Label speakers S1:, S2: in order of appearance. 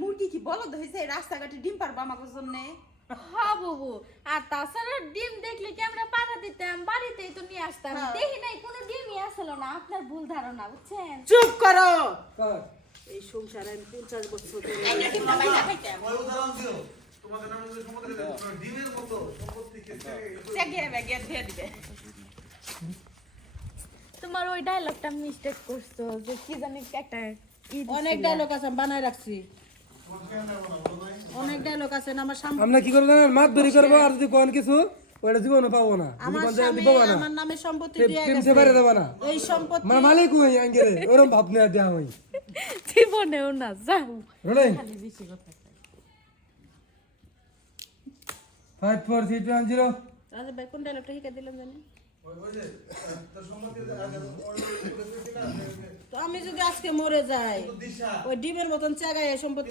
S1: মুরগি কি বলদ হয়েছে রাস্তাঘাটে ডিম পারব আমাকে জন্যে?
S2: হ্যাঁ বাবু। আর তাছাড়া ডিম দেখলে কি আমরা পাঠা দিতাম? বাড়িতেই তো নিয়ে আসতাম।
S1: হ্যাঁ।
S2: দেখি নাই কোনো ডিমই আসলো না। আপনার ভুল ধারণা বুঝছেন?
S1: চুপ করো! এই সংসারে আমি পঞ্চাশ বছর
S3: তোমাদের নামে সম্পত্তি ডিমের মতো সম্পত্তি
S2: তোমার ওই ডায়লগটা মিস্টেক করছ যে কি জানি একটা
S4: অনেক ডায়লগ আছে বানায় রাখছি। অনেক ডায়লগ আছে আমার সামনে
S5: আমরা কি করব জানেন মাত বেরি করব আর যদি কোন কিছু ওটা জীবনে পাবো না।
S4: আমার স্বামী আমার নামে সম্পত্তি দিয়ে গেছে।
S5: সে বাইরে দেবো না।
S4: এই সম্পত্তি
S5: মানে মালিক হই আঙ্গেরে ওরম ভাব নিয়ে হই।
S2: জীবনেও না যাও।
S5: Rolling five four three two one zero
S4: আচ্ছা ভাই কোন ডায়লগটা শিখে দিলাম জানি? তো আমি যদি আজকে মরে যাই ওই ডিমের মতন চাগায় সম্পত্তি